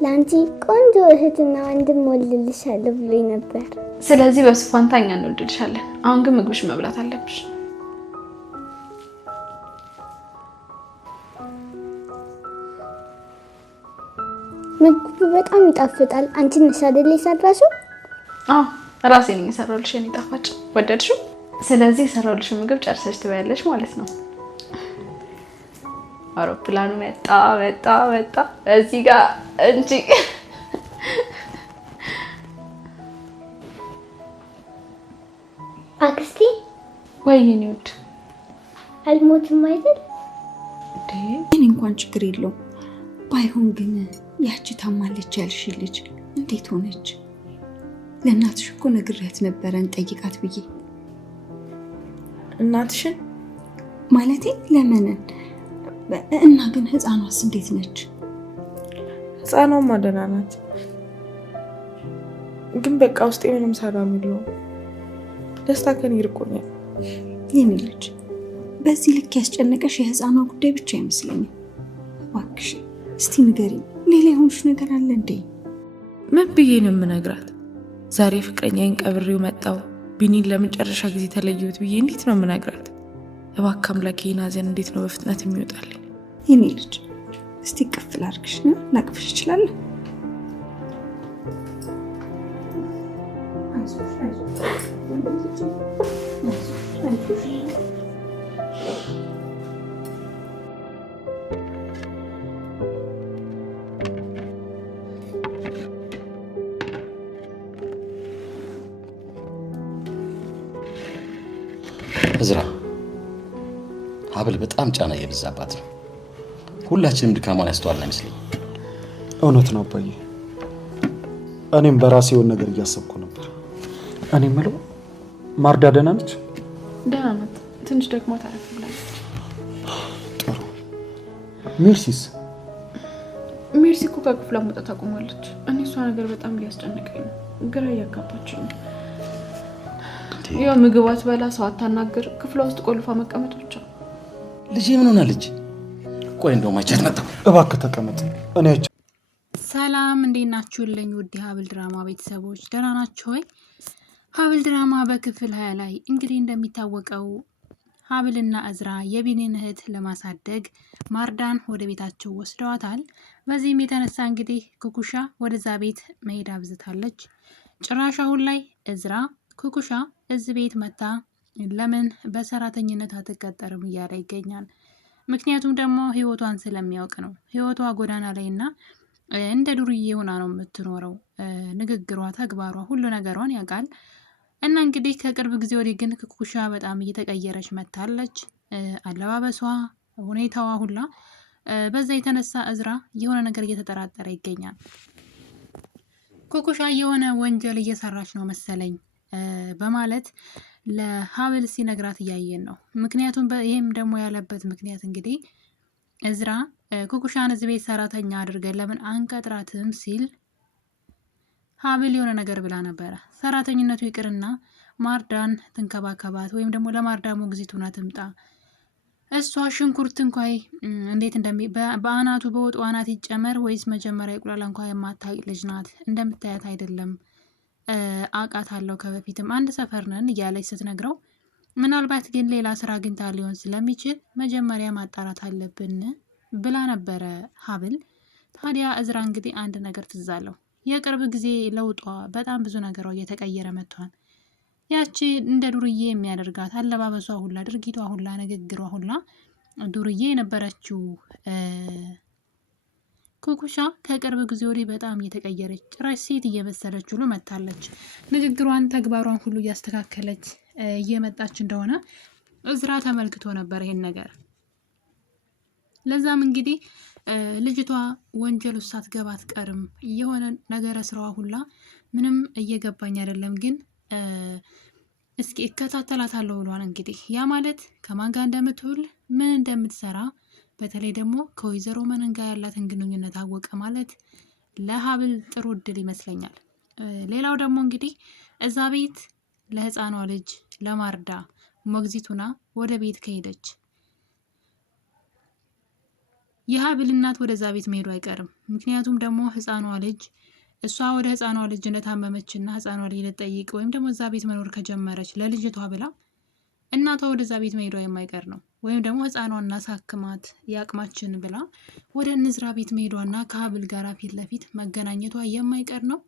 ላንቺ ቆንጆ እህትና ወንድም ወልልሻለሁ ብሎኝ ነበር። ስለዚህ በሱ ፋንታ እኛ እንወድልሻለን። አሁን ግን ምግብሽ መብላት አለብሽ። ምግቡ በጣም ይጣፍጣል። አንቺ ነሽ አይደል የሰራሽው? አዎ ራሴ ነኝ የሰራሁልሽ። የኔ ጣፋጭ ወደድሽው? ስለዚህ የሰራሁልሽ ምግብ ጨርሰሽ ትበያለሽ ማለት ነው። አውሮፕላኑ መጣ እዚህ ጋር እንጂ አክስቴ ወይኔ ውድ አልሞትም አይደል? እኔ እንኳን ችግር የለውም። ባይሆን ግን ያቺ ታማለች ያልሽ ልጅ እንዴት ሆነች? ለእናትሽ እኮ ነግሬያት ነበረ እንጠይቃት ብዬ። እናትሽን ማለቴ ለምንን እና ግን ህፃኗስ እንዴት ነች? ህፃኗማ ደህና ናት፣ ግን በቃ ውስጤ ምንም ሰላም የለውም። ደስታ ከኔ ይርቆኛል። የኔ ልጅ በዚህ ልክ ያስጨነቀሽ የህፃኗ ጉዳይ ብቻ አይመስለኝም። እባክሽ እስቲ ንገሪኝ፣ ሌላ የሆንሽ ነገር አለ እንዴ? ምን ብዬ ነው የምነግራት? ዛሬ ፍቅረኛዬን ቀብሬው መጣው ቢኒን ለመጨረሻ ጊዜ ተለየሁት ብዬ እንዴት ነው የምነግራት? እባክህ አምላኬ ናዘን እንዴት ነው በፍጥነት የሚወጣልኝ? የኔ ልጅ እስቲ ቅፍል አድርግሽ ነው ላቅፍሽ ይችላል? እዝራ ሀብል በጣም ጫና እየበዛባት ነው። ሁላችንም ድካሟን ያስተዋልን አይመስለኝም። እውነት ነው አባዬ። እኔም በራሴውን ነገር እያሰብኩ ነበር። እኔ የምለው ማርዳ ደህና ነች? ደህና ናት። ትንሽ ደግሞ ታረፍ ብላለች። ጥሩ። ሜርሲስ? ሜርሲ እኮ ከክፍሏ መውጣት አቁማለች። እኔ እሷ ነገር በጣም ሊያስጨንቀኝ ነው። ግራ እያጋባችኝ ነው። ያው ምግብ አትበላ፣ ሰው አታናግር፣ ክፍሏ ውስጥ ቆልፋ መቀመጥ ብቻ። ልጄ ምን ሆናለች? ቆይ እንደውም አይቻት መጣሁ። እባክህ ተቀመጥ። እኔ ሰላም እንዴት ናችሁልኝ? ውድ ሀብል ድራማ ቤተሰቦች ደህና ናችሁ ሆይ? ሀብል ድራማ በክፍል 20 ላይ እንግዲህ እንደሚታወቀው ሀብልና እዝራ የቢኒን እህት ለማሳደግ ማርዳን ወደ ቤታቸው ወስደዋታል። በዚህም የተነሳ እንግዲህ ኩኩሻ ወደዛ ቤት መሄድ አብዝታለች። ጭራሽ አሁን ላይ እዝራ ኩኩሻ እዚህ ቤት መታ ለምን በሰራተኝነት አትቀጠርም እያለ ይገኛል። ምክንያቱም ደግሞ ህይወቷን ስለሚያውቅ ነው። ህይወቷ ጎዳና ላይና እንደ ዱርዬ ሆና ነው የምትኖረው። ንግግሯ፣ ተግባሯ፣ ሁሉ ነገሯን ያውቃል። እና እንግዲህ ከቅርብ ጊዜ ወዲህ ግን ኩኩሻ በጣም እየተቀየረች መታለች። አለባበሷ፣ ሁኔታዋ ሁላ። በዛ የተነሳ እዝራ የሆነ ነገር እየተጠራጠረ ይገኛል። ኩኩሻ የሆነ ወንጀል እየሰራች ነው መሰለኝ በማለት ለሀብል ሲነግራት እያየን ነው። ምክንያቱም ይህም ደግሞ ያለበት ምክንያት እንግዲህ እዝራ ኩኩሻን እዚህ ቤት ሰራተኛ አድርገን ለምን አንቀጥራትም ሲል ሀብል የሆነ ነገር ብላ ነበረ። ሰራተኝነቱ ይቅርና ማርዳን ትንከባከባት ወይም ደግሞ ለማርዳ ሞግዚት ሆና ትምጣ። እሷ ሽንኩርት እንኳይ እንዴት በአናቱ በወጡ አናት ይጨመር ወይስ መጀመሪያ ይቁላል እንኳ የማታውቅ ልጅ ናት። እንደምታያት አይደለም፣ አቃት አለው ከበፊትም አንድ ሰፈር ነን እያለች ስትነግረው ምናልባት ግን ሌላ ስራ አግኝታ ሊሆን ስለሚችል መጀመሪያ ማጣራት አለብን ብላ ነበረ ሀብል። ታዲያ እዝራ እንግዲህ አንድ ነገር ትዝ አለው። የቅርብ ጊዜ ለውጧ በጣም ብዙ ነገሯ እየተቀየረ መጥቷል። ያቺ እንደ ዱርዬ የሚያደርጋት አለባበሷ ሁላ፣ ድርጊቷ ሁላ፣ ንግግሯ ሁላ ዱርዬ የነበረችው ኩኩሻ ከቅርብ ጊዜ ወዲህ በጣም እየተቀየረች ጭራሽ ሴት እየመሰለች ሁሉ መታለች። ንግግሯን፣ ተግባሯን ሁሉ እያስተካከለች እየመጣች እንደሆነ እዝራ ተመልክቶ ነበር ይሄን ነገር። ለዛም እንግዲህ ልጅቷ ወንጀል ውስጥ ሳትገባ አትቀርም። የሆነ ነገረ ስራዋ ሁላ ምንም እየገባኝ አይደለም፣ ግን እስኪ እከታተላታለሁ ብሏል። እንግዲህ ያ ማለት ከማን ጋር እንደምትውል ምን እንደምትሰራ በተለይ ደግሞ ከወይዘሮ መነን ጋር ያላትን ግንኙነት አወቀ ማለት ለሀብል ጥሩ እድል ይመስለኛል። ሌላው ደግሞ እንግዲህ እዛ ቤት ለህፃኗ ልጅ ለማርዳ ሞግዚቱና ወደ ቤት ከሄደች የሀብል እናት ወደዛ ቤት መሄዱ አይቀርም። ምክንያቱም ደግሞ ህፃኗ ልጅ እሷ ወደ ህፃኗ ልጅ እንደታመመችና ህፃኗ ልጅ ልትጠይቅ ወይም ደግሞ እዛ ቤት መኖር ከጀመረች ለልጅቷ ብላ እናቷ ወደዛ ቤት መሄዷ የማይቀር ነው። ወይም ደግሞ ህፃኗን እናሳክማት የአቅማችን ብላ ወደ ንዝራ ቤት መሄዷና ከሀብል ጋር ፊት ለፊት መገናኘቷ የማይቀር ነው።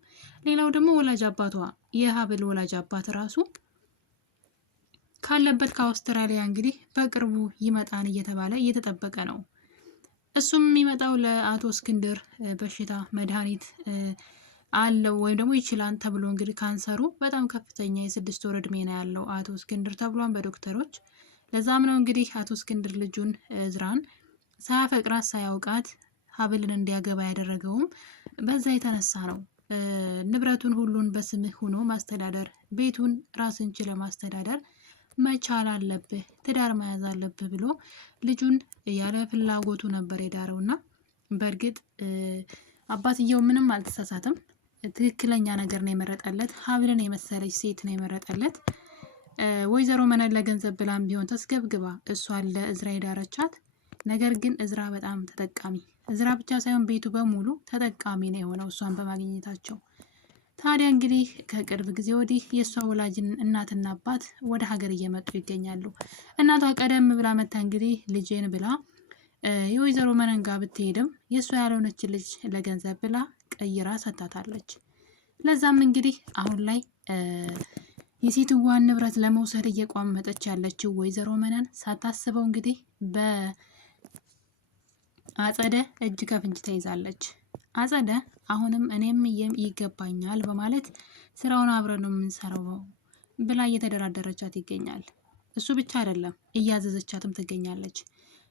ሌላው ደግሞ ወላጅ አባቷ የሀብል ወላጅ አባት ራሱ ካለበት ከአውስትራሊያ እንግዲህ በቅርቡ ይመጣን እየተባለ እየተጠበቀ ነው። እሱም የሚመጣው ለአቶ እስክንድር በሽታ መድኃኒት አለው ወይም ደግሞ ይችላል ተብሎ እንግዲህ ካንሰሩ በጣም ከፍተኛ የ6 ወር እድሜ ነው ያለው አቶ እስክንድር ተብሏን በዶክተሮች። ለዛም ነው እንግዲህ አቶ እስክንድር ልጁን እዝራን ሳያፈቅራት ሳያውቃት ሀብልን እንዲያገባ ያደረገውም በዛ የተነሳ ነው። ንብረቱን ሁሉን በስምህ ሆኖ ማስተዳደር፣ ቤቱን ራስን ችለ ማስተዳደር መቻል አለብህ፣ ትዳር መያዝ አለብህ ብሎ ልጁን ያለ ፍላጎቱ ነበር የዳረውና በእርግጥ አባትየው ምንም አልተሳሳትም። ትክክለኛ ነገር ነው የመረጠለት። ሀብልን የመሰለች ሴት ነው የመረጠለት። ወይዘሮ መነን ለገንዘብ ብላም ቢሆን ተስገብግባ እሷን ለእዝራ የዳረቻት። ነገር ግን እዝራ በጣም ተጠቃሚ፣ እዝራ ብቻ ሳይሆን ቤቱ በሙሉ ተጠቃሚ ነው የሆነው እሷን በማግኘታቸው። ታዲያ እንግዲህ ከቅርብ ጊዜ ወዲህ የእሷ ወላጅን እናትና አባት ወደ ሀገር እየመጡ ይገኛሉ። እናቷ ቀደም ብላ መታ እንግዲህ ልጄን ብላ የወይዘሮ መነን ጋር ብትሄድም የእሷ ያልሆነች ልጅ ለገንዘብ ብላ ቀይራ ሰታታለች። ለዛም እንግዲህ አሁን ላይ የሴትዋን ንብረት ለመውሰድ እየቋመጠች ያለችው ወይዘሮ መነን ሳታስበው እንግዲህ በአጸደ እጅ ከፍንጅ ተይዛለች። አጸደ አሁንም እኔም ይገባኛል በማለት ስራውን አብረን ነው የምንሰራው ብላ እየተደራደረቻት ይገኛል። እሱ ብቻ አይደለም እያዘዘቻትም ትገኛለች።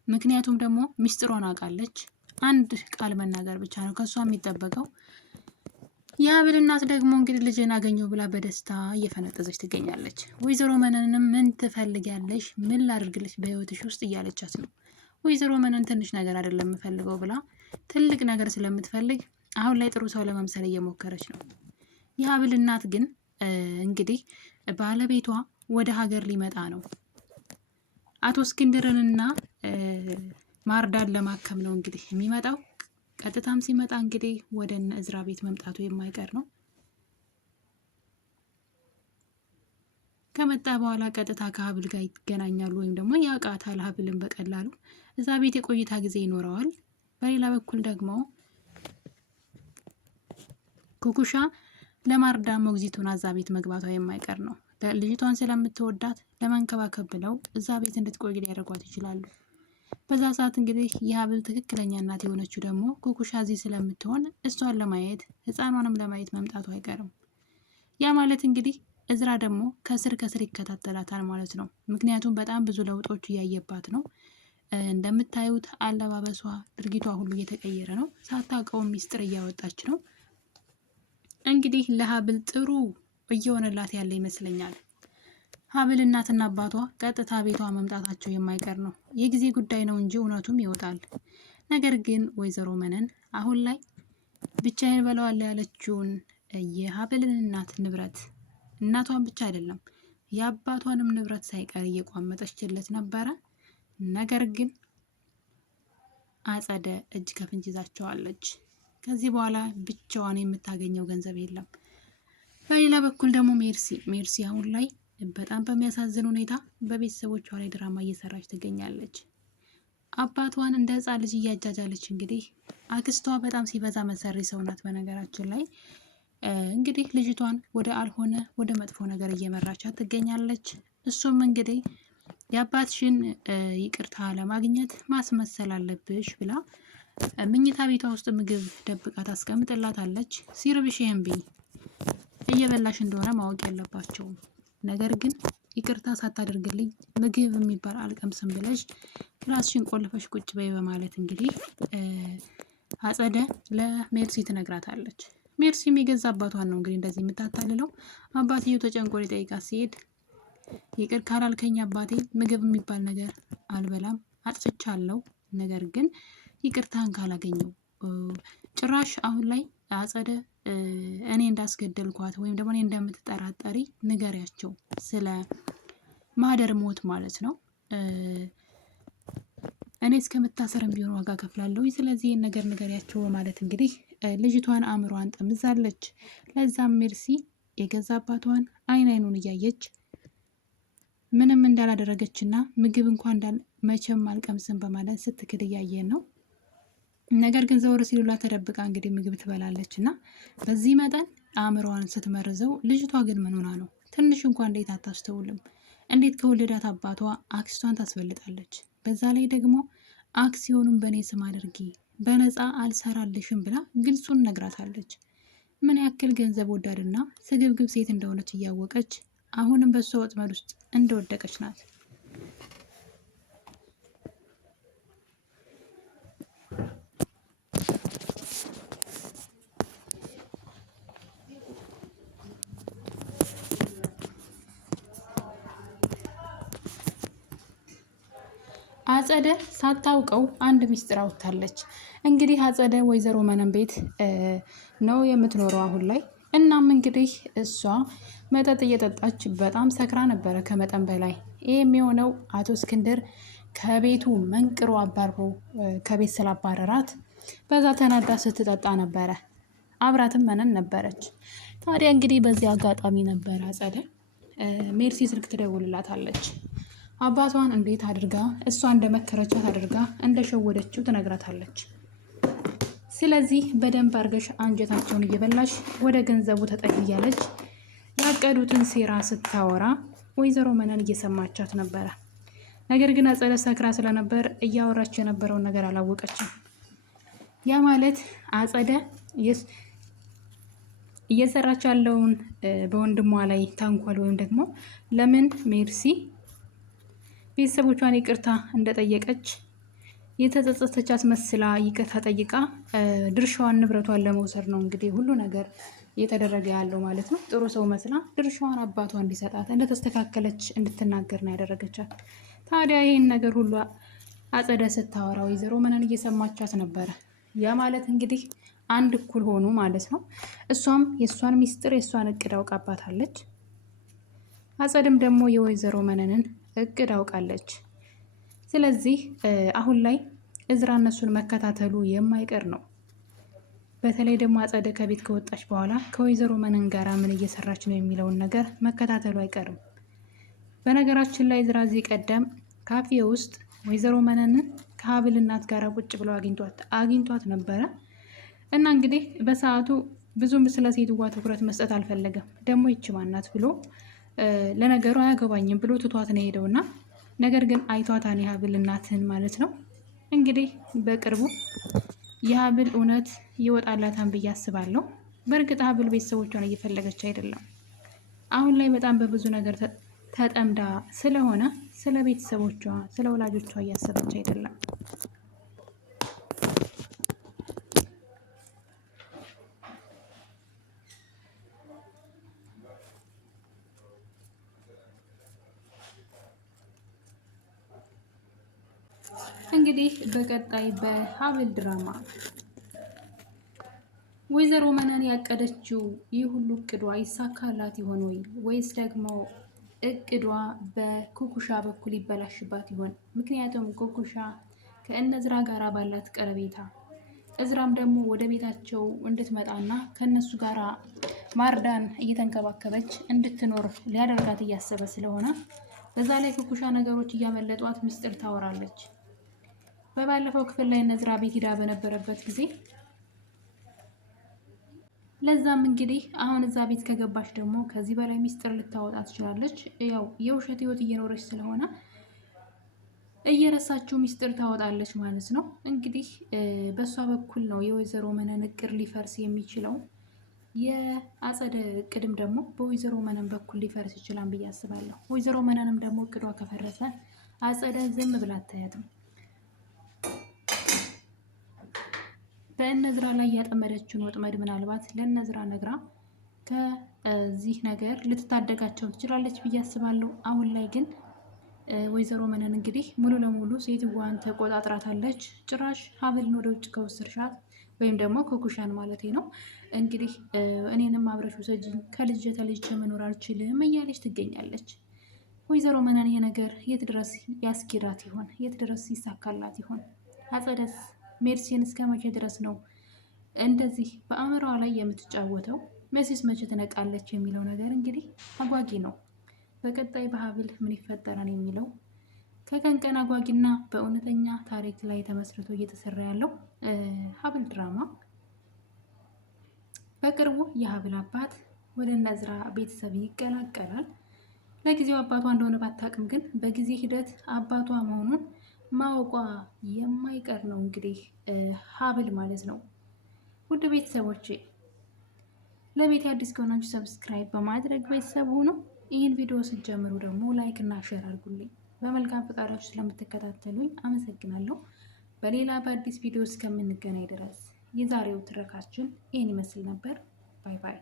ምክንያቱም ደግሞ ሚስጥሯን አውቃለች። አንድ ቃል መናገር ብቻ ነው ከሷ የሚጠበቀው። የሀብል እናት ደግሞ እንግዲህ ልጅን አገኘው ብላ በደስታ እየፈነጠዘች ትገኛለች። ወይዘሮ መነንም ምን ትፈልጊያለሽ? ምን ላድርግልሽ በህይወትሽ ውስጥ እያለቻት ነው። ወይዘሮ መነን ትንሽ ነገር አይደለም የምፈልገው ብላ ትልቅ ነገር ስለምትፈልግ አሁን ላይ ጥሩ ሰው ለመምሰል እየሞከረች ነው። የሀብል እናት ግን እንግዲህ ባለቤቷ ወደ ሀገር ሊመጣ ነው። አቶ እስክንድርንና ማርዳን ለማከም ነው እንግዲህ የሚመጣው። ቀጥታም ሲመጣ እንግዲህ ወደ እነ እዝራ ቤት መምጣቱ የማይቀር ነው። ከመጣ በኋላ ቀጥታ ከሀብል ጋር ይገናኛሉ፣ ወይም ደግሞ ያውቃታል ሀብልን በቀላሉ እዛ ቤት የቆይታ ጊዜ ይኖረዋል። በሌላ በኩል ደግሞ ኩኩሻ ለማርዳ ሞግዚቱን እዛ ቤት መግባቷ የማይቀር ነው። ልጅቷን ስለምትወዳት ለመንከባከብ ብለው እዛ ቤት እንድትቆይ ሊያደርጓት ይችላሉ። በዛ ሰዓት እንግዲህ የሀብል ትክክለኛ እናት የሆነችው ደግሞ ኩኩሻ እዚህ ስለምትሆን እሷን ለማየት ህፃኗንም ለማየት መምጣቱ አይቀርም። ያ ማለት እንግዲህ እዝራ ደግሞ ከስር ይከታተላታል ማለት ነው። ምክንያቱም በጣም ብዙ ለውጦች እያየባት ነው። እንደምታዩት አለባበሷ፣ ድርጊቷ ሁሉ እየተቀየረ ነው። ሳታውቀው ሚስጥር እያወጣች ነው። እንግዲህ ለሀብል ጥሩ እየሆነላት ያለ ይመስለኛል። ሀብል እናትና አባቷ ቀጥታ ቤቷ መምጣታቸው የማይቀር ነው። የጊዜ ጉዳይ ነው እንጂ እውነቱም ይወጣል። ነገር ግን ወይዘሮ መነን አሁን ላይ ብቻዬን በለዋለሁ ያለችውን የሀብልን እናት ንብረት፣ እናቷን ብቻ አይደለም የአባቷንም ንብረት ሳይቀር እየቋመጠችለት ነበረ። ነገር ግን አጸደ እጅ ከፍንጅ ይዛቸዋለች። ከዚህ በኋላ ብቻዋን የምታገኘው ገንዘብ የለም። በሌላ በኩል ደግሞ ሜርሲ አሁን ላይ በጣም በሚያሳዝን ሁኔታ በቤተሰቦቿ ላይ ድራማ እየሰራች ትገኛለች። አባቷን እንደ ህፃን ልጅ እያጃጃለች እንግዲህ አክስቷ በጣም ሲበዛ መሰሪ ሰው ናት። በነገራችን ላይ እንግዲህ ልጅቷን ወደ አልሆነ ወደ መጥፎ ነገር እየመራቻት ትገኛለች። እሱም እንግዲህ የአባትሽን ይቅርታ ለማግኘት ማስመሰል አለብሽ ብላ ምኝታ ቤቷ ውስጥ ምግብ ደብቃ ታስቀምጥላታለች። ሲርብሽ ይህን ብይ፣ እየበላሽ እንደሆነ ማወቅ ያለባቸውም ነገር ግን ይቅርታ ሳታደርግልኝ ምግብ የሚባል አልቀምስም ብለሽ ራስሽን ቆልፈሽ ቁጭ በይ በማለት እንግዲህ አጸደ ለሜርሲ ትነግራታለች። ሜርሲ የገዛ አባቷን ነው እንግዲህ እንደዚህ የምታታልለው። አባትየው ተጨንቆ ሊጠይቃት ሲሄድ ይቅር ካላልከኝ አባቴ ምግብ የሚባል ነገር አልበላም፣ አጥፍቻለሁ፣ ነገር ግን ይቅርታን ካላገኘው ጭራሽ አሁን ላይ አጸደ እኔ እንዳስገደልኳት ወይም ደግሞ እኔ እንደምትጠራጠሪ ንገሪያቸው፣ ስለ ማህደር ሞት ማለት ነው። እኔ እስከምታሰርም ቢሆን ዋጋ ከፍላለሁ። ስለዚህ ይህን ነገር ንገሪያቸው ማለት እንግዲህ ልጅቷን አእምሯን ጠምዛለች። ለዛም ሜርሲ የገዛ አባቷን አይኑን እያየች ምንም እንዳላደረገችና ምግብ እንኳን መቼም አልቀምስም በማለት ስትክድ እያየን ነው። ነገር ግን ዘወር ሲሉላ ተደብቃ እንግዲህ ምግብ ትበላለች እና በዚህ መጠን አእምሮዋን ስትመርዘው፣ ልጅቷ ግን ምን ሆና ነው? ትንሽ እንኳን እንዴት አታስተውልም? እንዴት ከወለዳት አባቷ አክስቷን ታስበልጣለች? በዛ ላይ ደግሞ አክሲዮኑን በእኔ ስም አድርጊ፣ በነፃ አልሰራልሽም ብላ ግልጹን ነግራታለች። ምን ያክል ገንዘብ ወዳድና ስግብግብ ሴት እንደሆነች እያወቀች አሁንም በሷ ወጥመድ ውስጥ እንደወደቀች ናት። አጸደ ሳታውቀው አንድ ሚስጥር አውጥታለች። እንግዲህ አጸደ ወይዘሮ መነን ቤት ነው የምትኖረው አሁን ላይ። እናም እንግዲህ እሷ መጠጥ እየጠጣች በጣም ሰክራ ነበረ ከመጠን በላይ። ይህ የሚሆነው አቶ እስክንድር ከቤቱ መንቅሮ አባሮ ከቤት ስላባረራት በዛ ተናዳ ስትጠጣ ነበረ። አብራትም መነን ነበረች። ታዲያ እንግዲህ በዚህ አጋጣሚ ነበረ አጸደ ሜርሲ ስልክ ትደውልላታለች። አባቷን እንዴት አድርጋ እሷ እንደመከረቻት አድርጋ እንደሸወደችው ትነግራታለች። ስለዚህ በደንብ አርገሽ አንጀታቸውን እየበላሽ ወደ ገንዘቡ ተጠቂ እያለች ያቀዱትን ሴራ ስታወራ ወይዘሮ መነን እየሰማቻት ነበረ። ነገር ግን አጸደ ሰክራ ስለነበር እያወራች የነበረውን ነገር አላወቀችም። ያ ማለት አጸደ እየሰራች ያለውን በወንድሟ ላይ ታንኳል ወይም ደግሞ ለምን ሜርሲ ቤተሰቦቿን ይቅርታ እንደጠየቀች የተጸጸተች አስመስላ ይቅርታ ጠይቃ ድርሻዋን ንብረቷን ለመውሰድ ነው እንግዲህ ሁሉ ነገር እየተደረገ ያለው ማለት ነው። ጥሩ ሰው መስላ ድርሻዋን አባቷ እንዲሰጣት እንደተስተካከለች እንድትናገር ነው ያደረገቻት። ታዲያ ይህን ነገር ሁሉ አጸደ ስታወራ ወይዘሮ መነን እየሰማቻት ነበረ። ያ ማለት እንግዲህ አንድ እኩል ሆኑ ማለት ነው። እሷም የእሷን ሚስጥር የእሷን እቅድ አውቃባታለች። አጸድም ደግሞ የወይዘሮ መነንን እቅድ አውቃለች። ስለዚህ አሁን ላይ እዝራ እነሱን መከታተሉ የማይቀር ነው። በተለይ ደግሞ አጸደ ከቤት ከወጣች በኋላ ከወይዘሮ መነን ጋራ ምን እየሰራች ነው የሚለውን ነገር መከታተሉ አይቀርም። በነገራችን ላይ እዝራ እዚህ ቀደም ካፌ ውስጥ ወይዘሮ መነንን ከሀብል እናት ጋር ቁጭ ብለው አግኝቷት ነበረ እና እንግዲህ በሰዓቱ ብዙም ስለ ሴትዋ ትኩረት መስጠት አልፈለገም። ደግሞ ይች ማናት ብሎ ለነገሩ አያገባኝም ብሎ ትቷት ነው ሄደውና ነገር ግን አይቷታን የሀብል እናትን ማለት ነው። እንግዲህ በቅርቡ የሀብል እውነት ይወጣላታን ብዬ አስባለሁ። በእርግጥ ሀብል ቤተሰቦቿን እየፈለገች አይደለም። አሁን ላይ በጣም በብዙ ነገር ተጠምዳ ስለሆነ ስለ ቤተሰቦቿ ስለ ወላጆቿ እያሰበች አይደለም። እንግዲህ በቀጣይ በሀብል ድራማ ወይዘሮ መነን ያቀደችው ይህ ሁሉ እቅዷ ይሳካላት ይሆን ወይስ ደግሞ እቅዷ በኩኩሻ በኩል ይበላሽባት ይሆን? ምክንያቱም ኩኩሻ ከእነዝራ ጋር ባላት ቀረቤታ እዝራም ደግሞ ወደ ቤታቸው እንድትመጣና ከነሱ ጋር ማርዳን እየተንከባከበች እንድትኖር ሊያደርጋት እያሰበ ስለሆነ በዛ ላይ ኩኩሻ ነገሮች እያመለጧት ምስጢር ታወራለች። በባለፈው ክፍል ላይ እነዝራ ቤት ሂዳ በነበረበት ጊዜ ለዛም እንግዲህ አሁን እዛ ቤት ከገባች ደግሞ ከዚህ በላይ ሚስጥር ልታወጣ ትችላለች። ያው የውሸት ህይወት እየኖረች ስለሆነ እየረሳችው ሚስጥር ታወጣለች ማለት ነው። እንግዲህ በእሷ በኩል ነው የወይዘሮ መነን እቅድ ሊፈርስ የሚችለው። የአጸደ እቅድም ደግሞ በወይዘሮ መነን በኩል ሊፈርስ ይችላል ብዬ አስባለሁ። ወይዘሮ መነንም ደግሞ እቅዷ ከፈረሰ አጸደ ዝም ብላ አታያትም። በእነዝራ ላይ ያጠመደችውን ወጥመድ ምናልባት ለእነዝራ ነግራ ከዚህ ነገር ልትታደጋቸው ትችላለች ብዬ አስባለሁ። አሁን ላይ ግን ወይዘሮ መነን እንግዲህ ሙሉ ለሙሉ ሴትዋን ተቆጣጥራታለች። ጭራሽ ሀብልን ወደ ውጭ ከወሰድሻት ወይም ደግሞ ኮኩሻን ማለት ነው እንግዲህ እኔንም አብረሽ ውሰጂኝ፣ ከልጅ ተልጅ መኖር አልችልም እያለች ትገኛለች። ወይዘሮ መነን ይሄ ነገር የት ድረስ ያስኪራት ይሆን? የት ድረስ ይሳካላት ይሆን? አጸደስ ሜርሲን እስከ መቼ ድረስ ነው እንደዚህ በአእምሮዋ ላይ የምትጫወተው? መሲስ መቼ ትነቃለች የሚለው ነገር እንግዲህ አጓጊ ነው። በቀጣይ በሀብል ምን ይፈጠራል የሚለው ከቀን ቀን አጓጊና በእውነተኛ ታሪክ ላይ ተመስርቶ እየተሰራ ያለው ሀብል ድራማ በቅርቡ የሀብል አባት ወደ እነዝራ ቤተሰብ ይቀላቀላል። ለጊዜው አባቷ እንደሆነ ባታውቅም ግን በጊዜ ሂደት አባቷ መሆኑን ማወቋ የማይቀር ነው። እንግዲህ ሀብል ማለት ነው። ውድ ቤተሰቦቼ ለቤት አዲስ ከሆናችሁ ሰብስክራይብ በማድረግ ቤተሰብ ሁኑ። ይህን ቪዲዮ ስትጀምሩ ደግሞ ላይክ እና ሼር አድርጉልኝ። በመልካም ፈቃዳችሁ ስለምትከታተሉኝ አመሰግናለሁ። በሌላ በአዲስ ቪዲዮ እስከምንገናኝ ድረስ የዛሬው ትረካችን ይህን ይመስል ነበር። ባይ ባይ።